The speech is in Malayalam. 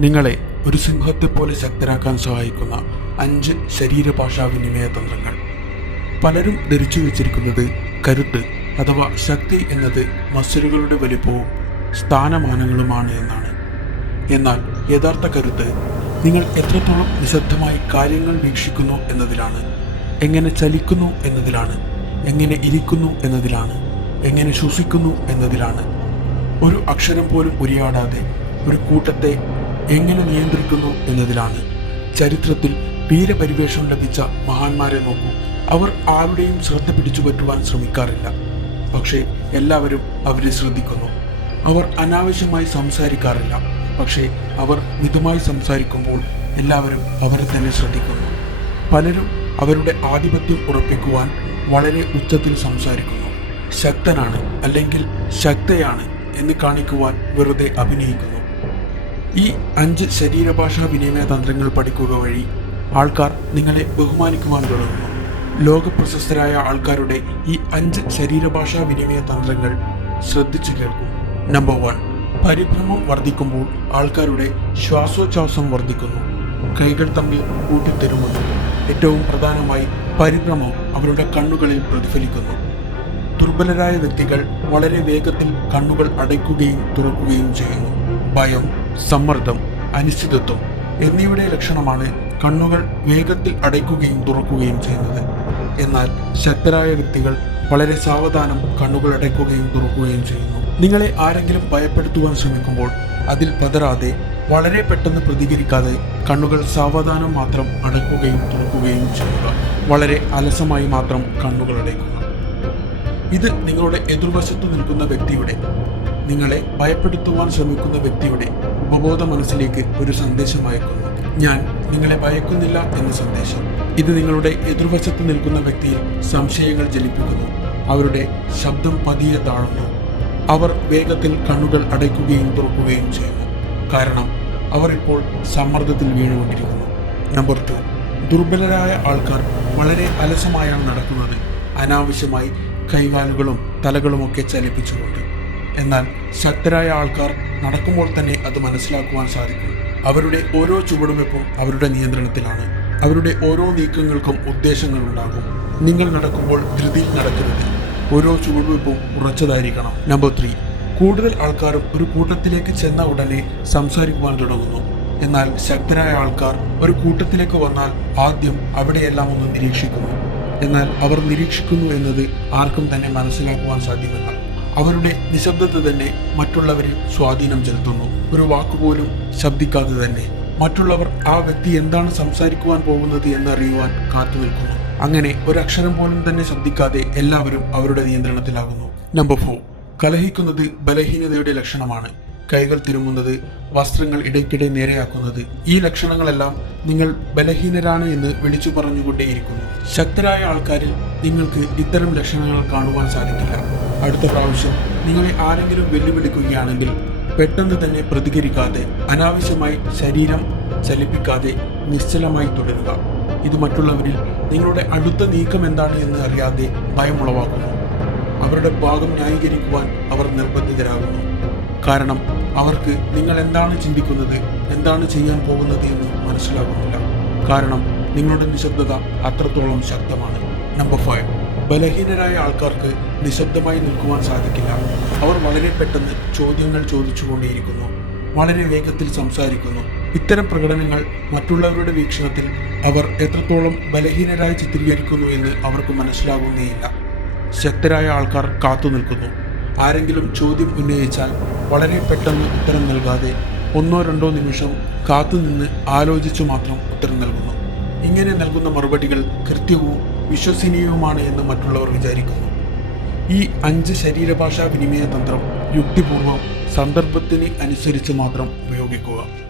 നിങ്ങളെ ഒരു സിംഹത്തെ പോലെ ശക്തരാക്കാൻ സഹായിക്കുന്ന അഞ്ച് ശരീരഭാഷാ വിനിമയ തന്ത്രങ്ങൾ. പലരും ധരിച്ചു വെച്ചിരിക്കുന്നത് കരുത്ത് അഥവാ ശക്തി എന്നത് മസിലുകളുടെ വലിപ്പവും സ്ഥാനമാനങ്ങളുമാണ് എന്നാണ്. എന്നാൽ യഥാർത്ഥ കരുത്ത് നിങ്ങൾ എത്രത്തോളം നിശബ്ദമായി കാര്യങ്ങൾ വീക്ഷിക്കുന്നു എന്നതിലാണ് എങ്ങനെ ചലിക്കുന്നു എന്നതിലാണ് എങ്ങനെ ഇരിക്കുന്നു എന്നതിലാണ് എങ്ങനെ ശ്വസിക്കുന്നു എന്നതിലാണ്. ഒരു അക്ഷരം പോലും ഉരിയാടാതെ ഒരു കൂട്ടത്തെ എങ്ങനെ നിയന്ത്രിക്കുന്നു എന്നതിലാണ് ചരിത്രത്തിൽ വീരപരിവേഷം ലഭിച്ച മഹാന്മാരെ നോക്കൂ. അവർ ആരുടെയും ശ്രദ്ധ പിടിച്ചു പറ്റുവാൻ ശ്രമിക്കാറില്ല. പക്ഷേ എല്ലാവരും അവരെ ശ്രദ്ധിക്കുന്നു. അവർ അനാവശ്യമായി സംസാരിക്കാറില്ല. പക്ഷേ അവർ മിതമായി സംസാരിക്കുമ്പോൾ എല്ലാവരും അവരെ തന്നെ ശ്രദ്ധിക്കുന്നു. പലരും അവരുടെ ആധിപത്യം ഉറപ്പിക്കുവാൻ വളരെ ഉച്ചത്തിൽ സംസാരിക്കുന്നു. ശക്തനാണ് അല്ലെങ്കിൽ ശക്തയാണ് എന്ന് കാണിക്കുവാൻ വെറുതെ അഭിനയിക്കുന്നു. ഈ അഞ്ച് ശരീരഭാഷാ വിനിമയ തന്ത്രങ്ങൾ പഠിക്കുക വഴി ആൾക്കാർ നിങ്ങളെ ബഹുമാനിക്കുവാൻ തുടങ്ങുന്നു. ലോകപ്രശസ്തരായ ആൾക്കാരുടെ ഈ അഞ്ച് ശരീരഭാഷാ വിനിമയ തന്ത്രങ്ങൾ ശ്രദ്ധിച്ചു കേൾക്കൂ. നമ്പർ വൺ പരിഭ്രമം വർദ്ധിക്കുമ്പോൾ ആൾക്കാരുടെ ശ്വാസോച്ഛ്വാസം വർദ്ധിക്കുന്നു. കൈകൾ തമ്മിൽ കൂട്ടിത്തെരുമുന്നു ഏറ്റവും പ്രധാനമായി പരിഭ്രമം അവരുടെ കണ്ണുകളിൽ പ്രതിഫലിക്കുന്നു. ദുർബലരായ വ്യക്തികൾ വളരെ വേഗത്തിൽ കണ്ണുകൾ അടയ്ക്കുകയും തുറക്കുകയും ചെയ്യുന്നു. ഭയം സമ്മർദ്ദം അനിശ്ചിതത്വം എന്നിവയുടെ ലക്ഷണമാണ് കണ്ണുകൾ വേഗത്തിൽ അടയ്ക്കുകയും തുറക്കുകയും ചെയ്യുന്നത്. എന്നാൽ ശക്തരായ വ്യക്തികൾ വളരെ സാവധാനം കണ്ണുകൾ അടയ്ക്കുകയും തുറക്കുകയും ചെയ്യുന്നു. നിങ്ങളെ ആരെങ്കിലും ഭയപ്പെടുത്തുവാൻ ശ്രമിക്കുമ്പോൾ അതിൽ പതരാതെ വളരെ പെട്ടെന്ന് പ്രതികരിക്കാതെ കണ്ണുകൾ സാവധാനം മാത്രം അടയ്ക്കുകയും തുറക്കുകയും ചെയ്യുക. വളരെ അലസമായി മാത്രം കണ്ണുകൾ അടയ്ക്കുക. ഇത് നിങ്ങളുടെ എതിർവശത്ത് നിൽക്കുന്ന വ്യക്തിയുടെ നിങ്ങളെ ഭയപ്പെടുത്തുവാൻ ശ്രമിക്കുന്ന വ്യക്തിയുടെ ഉപബോധ മനസ്സിലേക്ക് ഒരു സന്ദേശം അയക്കുന്നു. ഞാൻ നിങ്ങളെ ഭയക്കുന്നില്ല എന്ന സന്ദേശം. ഇത് നിങ്ങളുടെ എതിർവശത്ത് നിൽക്കുന്ന വ്യക്തിയിൽ സംശയങ്ങൾ ജനിപ്പിക്കുന്നു. അവരുടെ ശബ്ദം പതിയെ താഴുന്നു. അവർ വേഗത്തിൽ കണ്ണുകൾ അടയ്ക്കുകയും തുറക്കുകയും ചെയ്യുന്നു. കാരണം അവർ ഇപ്പോൾ സമ്മർദ്ദത്തിൽ വീണുകൊണ്ടിരിക്കുന്നു. Number two. ദുർബലരായ ആൾക്കാർ വളരെ അലസമായാണ് നടക്കുന്നത്. അനാവശ്യമായി കൈകാലുകളും തലകളുമൊക്കെ ചലിപ്പിച്ചുകൊണ്ട്. എന്നാൽ ശക്തരായ ആൾക്കാർ നടക്കുമ്പോൾ തന്നെ അത് മനസ്സിലാക്കുവാൻ സാധിക്കും. അവരുടെ ഓരോ ചുവടുവെപ്പും അവരുടെ നിയന്ത്രണത്തിലാണ്. അവരുടെ ഓരോ നീക്കങ്ങൾക്കും ഉദ്ദേശങ്ങൾ ഉണ്ടാകും നിങ്ങൾ നടക്കുമ്പോൾ ധൃതിയിൽ നടക്കരുത്. ഓരോ ചുവടുവെപ്പും ഉറച്ചതായിരിക്കണം. നമ്പർ ത്രീ കൂടുതൽ ആൾക്കാരും ഒരു കൂട്ടത്തിലേക്ക് ചെന്ന ഉടനെ സംസാരിക്കുവാൻ തുടങ്ങുന്നു. എന്നാൽ ശക്തരായ ആൾക്കാർ ഒരു കൂട്ടത്തിലേക്ക് വന്നാൽ ആദ്യം അവിടെയെല്ലാം ഒന്ന് നിരീക്ഷിക്കുന്നു. എന്നാൽ അവർ നിരീക്ഷിക്കുന്നു എന്നത് ആർക്കും തന്നെ മനസ്സിലാക്കുവാൻ സാധ്യമല്ല. അവരുടെ നിശബ്ദത തന്നെ മറ്റുള്ളവരിൽ സ്വാധീനം ചെലുത്തുന്നു. ഒരു വാക്കുപോലും ശബ്ദിക്കാതെ തന്നെ മറ്റുള്ളവർ ആ വ്യക്തി എന്താണ് സംസാരിക്കുവാൻ പോകുന്നത് എന്നറിയുവാൻ കാത്തു നിൽക്കുന്നു. അങ്ങനെ ഒരക്ഷരം പോലും തന്നെ ശബ്ദിക്കാതെ എല്ലാവരും അവരുടെ നിയന്ത്രണത്തിലാകുന്നു. നമ്പർ ഫോർ കലഹിക്കുന്നത് ബലഹീനതയുടെ ലക്ഷണമാണ്. കൈകൾ തിരുമുന്നത് വസ്ത്രങ്ങൾ ഇടയ്ക്കിടെ നേരെയാക്കുന്നത്. ഈ ലക്ഷണങ്ങളെല്ലാം നിങ്ങൾ ബലഹീനരാണ് എന്ന് വിളിച്ചു പറഞ്ഞുകൊണ്ടേയിരിക്കുന്നു. ശക്തരായ ആൾക്കാരിൽ നിങ്ങൾക്ക് ഇത്തരം ലക്ഷണങ്ങൾ കാണുവാൻ സാധിക്കില്ല. അടുത്ത പ്രാവശ്യം നിങ്ങളെ ആരെങ്കിലും വെല്ലുവിളിക്കുകയാണെങ്കിൽ പെട്ടെന്ന് തന്നെ പ്രതികരിക്കാതെ അനാവശ്യമായി ശരീരം ചലിപ്പിക്കാതെ നിശ്ചലമായി തുടരുക. ഇത് മറ്റുള്ളവരിൽ നിങ്ങളുടെ അടുത്ത നീക്കം എന്താണ് എന്ന് അറിയാതെ ഭയമുളവാക്കുന്നു. അവരുടെ ഭാഗം ന്യായീകരിക്കുവാൻ അവർ നിർബന്ധിതരാകുന്നു. കാരണം അവർക്ക് നിങ്ങൾ എന്താണ് ചിന്തിക്കുന്നത് എന്താണ് ചെയ്യാൻ പോകുന്നത് എന്ന് മനസ്സിലാകുന്നില്ല. കാരണം നിങ്ങളുടെ നിശബ്ദത അത്രത്തോളം ശക്തമാണ്. Number five. ബലഹീനരായ ആൾക്കാർക്ക് നിശബ്ദമായി നിൽക്കുവാൻ സാധിക്കില്ല. അവർ വളരെ പെട്ടെന്ന് ചോദ്യങ്ങൾ ചോദിച്ചുകൊണ്ടേയിരിക്കുന്നു. വളരെ വേഗത്തിൽ സംസാരിക്കുന്നു. ഇത്തരം പ്രകടനങ്ങൾ മറ്റുള്ളവരുടെ വീക്ഷണത്തിൽ അവർ എത്രത്തോളം ബലഹീനരായി ചിത്രീകരിക്കുന്നു എന്ന് അവർക്ക് മനസ്സിലാകുന്നേയില്ല. ശക്തരായ ആൾക്കാർ കാത്തു നിൽക്കുന്നു. ആരെങ്കിലും ചോദ്യം ഉന്നയിച്ചാൽ വളരെ പെട്ടെന്ന് ഉത്തരം നൽകാതെ ഒന്നോ രണ്ടോ നിമിഷം കാത്തുനിന്ന് ആലോചിച്ചു മാത്രം ഉത്തരം നൽകുന്നു. ഇങ്ങനെ നൽകുന്ന മറുപടികൾ കൃത്യവും വിശ്വസനീയവുമാണ് എന്ന് മറ്റുള്ളവർ വിചാരിക്കുന്നു. ഈ അഞ്ച് ശരീരഭാഷാ വിനിമയ തന്ത്രം യുക്തിപൂർവം സന്ദർഭത്തിന് അനുസരിച്ച് മാത്രം ഉപയോഗിക്കുക.